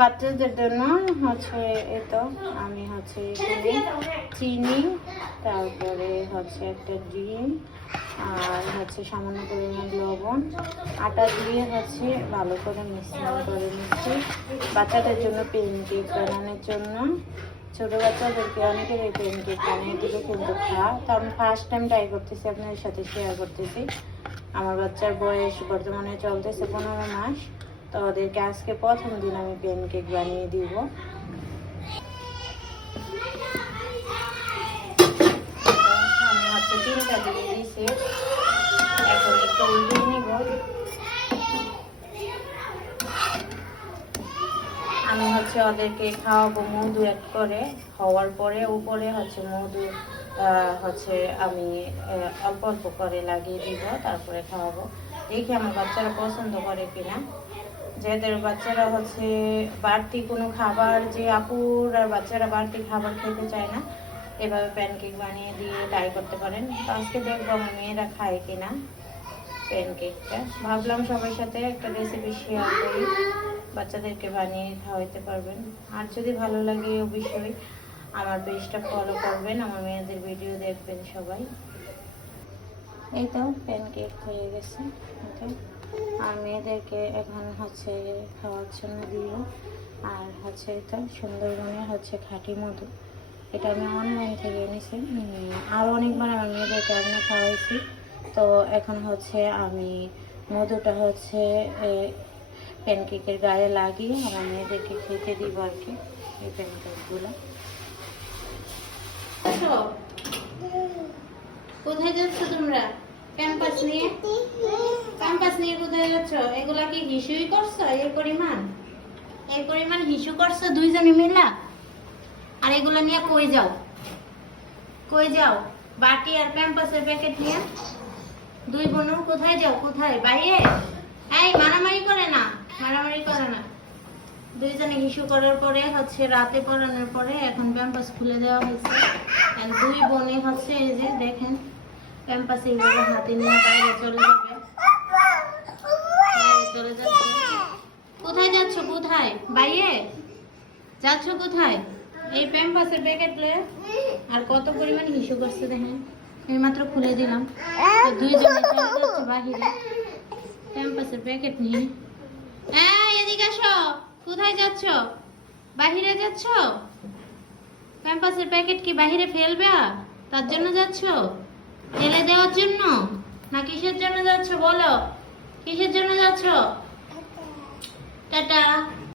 বাচ্চাদের জন্য হচ্ছে এতো আমি হচ্ছে এখানে চিনি, তারপরে হচ্ছে একটা ডিম আর হচ্ছে সামান্য পরিমাণ লবণ, আটা দিয়ে হচ্ছে ভালো করে মিশ্রণ করে নিচ্ছি বাচ্চাদের জন্য প্যানকেক বানানোর জন্য। ছোটো বাচ্চাদেরকে অনেকের এই প্যানকেক বানিয়ে দিলে কিন্তু খাওয়া, তো আমি ফার্স্ট টাইম ট্রাই করতেছি, আপনাদের সাথে শেয়ার করতেছি। আমার বাচ্চার বয়স বর্তমানে চলতেছে 15 মাস, তো ওদেরকে আজকে প্রথম দিন আমি প্যানকেক বানিয়ে দিব। আমি হচ্ছে 3টা দিয়ে দিয়েছি, এখন একটু উল্টে নিব। আমি হচ্ছে ওদেরকে খাওয়াবো মধু অ্যাড করে, হওয়ার পরে উপরে হচ্ছে মধু হচ্ছে আমি অল্প অল্প করে লাগিয়ে দিব, তারপরে খাওয়াবো। দেখি আমার বাচ্চারা পছন্দ করে কিনা। যাদের বাচ্চারা হচ্ছে বাড়তি কোনো খাবার, যে আপুর আর বাচ্চারা বাড়তি খাবার খেতে চায় না, এভাবে প্যানকেক বানিয়ে দিয়ে ট্রাই করতে পারেন। তো আজকে দেখবো আমার মেয়েরা খায় কিনা প্যানকেকটা। ভাবলাম সবার সাথে একটা রেসিপি শেয়ার করি, বাচ্চাদেরকে বানিয়ে খাওয়াইতে পারবেন। আর যদি ভালো লাগে অবশ্যই আমার পেজটা ফলো করবেন, আমার মেয়েদের ভিডিও দেখবেন সবাই। এই তো প্যানকেক হয়ে গেছে, আর মেয়েদেরকে এখন হচ্ছে খাওয়ার জন্য দিল। আর হচ্ছে এটা সুন্দরবনে হচ্ছে খাঁটি মধু, এটা আমি অনলাইন থেকে এনেছি, আরও অনেকবার আমার মেয়েদেরকে আমি খাওয়াইছি। তো এখন হচ্ছে আমি মধুটা হচ্ছে প্যানকেকের গায়ে লাগিয়ে আমার মেয়েদেরকে খেতে দিব আর কি, এই প্যানকেকগুলো। কোথায় যাচ্ছ তোমরা? ক্যাম্পাস নিয়ে কোথায় যাচ্ছ? এগুলা কি হিসুই করছো? এই পরিমাণ হিসু করছো দুইজনে মিলা? আর এগুলা নিয়ে কই যাও? বাটি আর প্যাম্পাসের প্যাকেট নিয়ে দুই বোন কোথায় যাও? কোথায়? বাইরে? এই মারামারি করে না। দুইজনে হিসু করার পরে হচ্ছে রাতে পড়ানোর পরে এখন প্যাম্পাস খুলে দেওয়া হয়েছে। আর দুই বোনে হচ্ছে এই যে দেখেন প্যাম্পাস এইভাবে হাতে নিয়ে বাইরে চলে যাচ্ছে। কোথায় যাচ্ছ? কোথায়? বাইরে যাচ্ছ? কোথায়? এই প্যাম্পাসের প্যাকেট লয়ে আর কত পরিমাণ হিসু করছে দেখেন, এই মাত্র খুলে দিলাম। দুইজনে চলে যাচ্ছে বাহিরে প্যাম্পাসের প্যাকেট নিয়ে। এদিকে আসো। কোথায় যাচ্ছ? বাহিরে যাচ্ছ? প্যাম্পাসের প্যাকেট কি বাহিরে ফেলবে? তার জন্য যাচ্ছ? ফেলে দেওয়ার জন্য না কিসের জন্য যাচ্ছ? বলো কিসের জন্য যাচ্ছ? টাটা।